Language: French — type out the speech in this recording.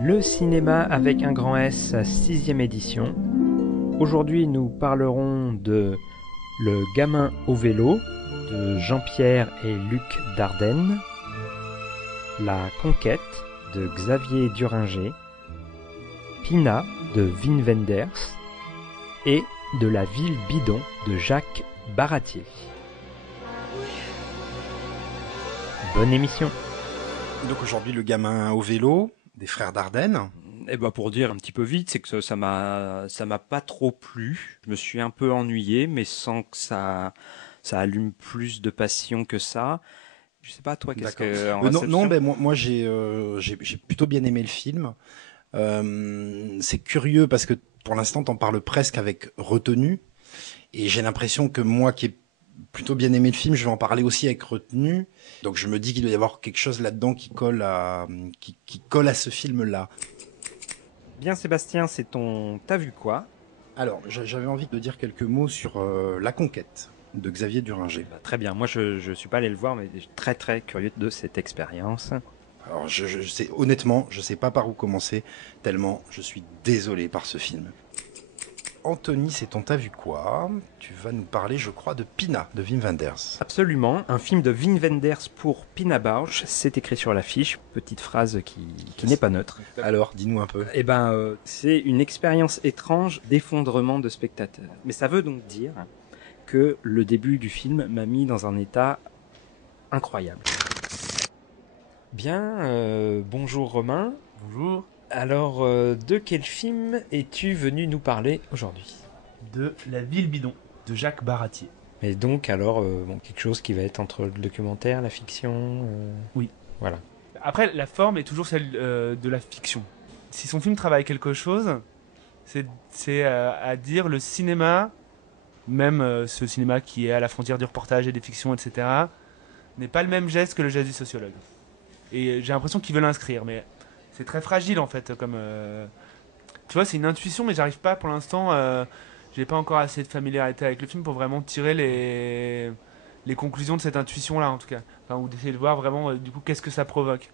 Le cinéma avec un grand S, 6e édition. Aujourd'hui, nous parlerons de Le gamin au vélo de Jean-Pierre et Luc Dardenne, La conquête de Xavier Duringer, Pina de Wim Wenders et de La ville bidon de Jacques Baratier. Bonne émission. Donc aujourd'hui, Le gamin au vélo des frères Dardenne. Eh ben pour dire un petit peu vite, c'est que ça m'a pas trop plu. Je me suis un peu ennuyé, mais sans que ça allume plus de passion que ça. Je sais pas toi, qu'est-ce que en non, réception moi j'ai plutôt bien aimé le film. C'est curieux parce que pour l'instant t'en parles presque avec retenue, et j'ai l'impression que moi qui ai plutôt bien aimé le film, je vais en parler aussi avec retenue. Donc je me dis qu'il doit y avoir quelque chose là-dedans qui colle à ce film-là. Bien Sébastien, c'est ton t'as vu quoi? Alors j'avais envie de dire quelques mots sur La conquête de Xavier Duringer. Bah, très bien, moi je suis pas allé le voir, mais je suis très très curieux de cette expérience. Alors je sais, honnêtement, je sais pas par où commencer, tellement je suis désolé par ce film. Anthony, c'est ton t'as vu quoi? Tu vas nous parler, je crois, de Pina, de Wim Wenders. Absolument, un film de Wim Wenders pour Pina Bausch, c'est écrit sur l'affiche, petite phrase qui n'est pas neutre. Alors, dis-nous un peu. Eh ben, c'est une expérience étrange d'effondrement de spectateurs. Mais ça veut donc dire que le début du film m'a mis dans un état incroyable. Bien, bonjour Romain. Bonjour. Alors, de quel film es-tu venu nous parler aujourd'hui? De La ville bidon de Jacques Baratier. Et donc, alors, quelque chose qui va être entre le documentaire, la fiction Oui. Voilà. Après, la forme est toujours celle de la fiction. Si son film travaille quelque chose, c'est à dire le cinéma, même ce cinéma qui est à la frontière du reportage et des fictions, etc., n'est pas le même geste que le geste du sociologue. Et j'ai l'impression qu'ils veulent l'inscrire, mais c'est très fragile en fait. Comme tu vois, c'est une intuition, mais j'arrive pas pour l'instant. J'ai pas encore assez de familiarité avec le film pour vraiment tirer les conclusions de cette intuition-là, en tout cas. Enfin, ou d'essayer de voir vraiment, du coup, qu'est-ce que ça provoque.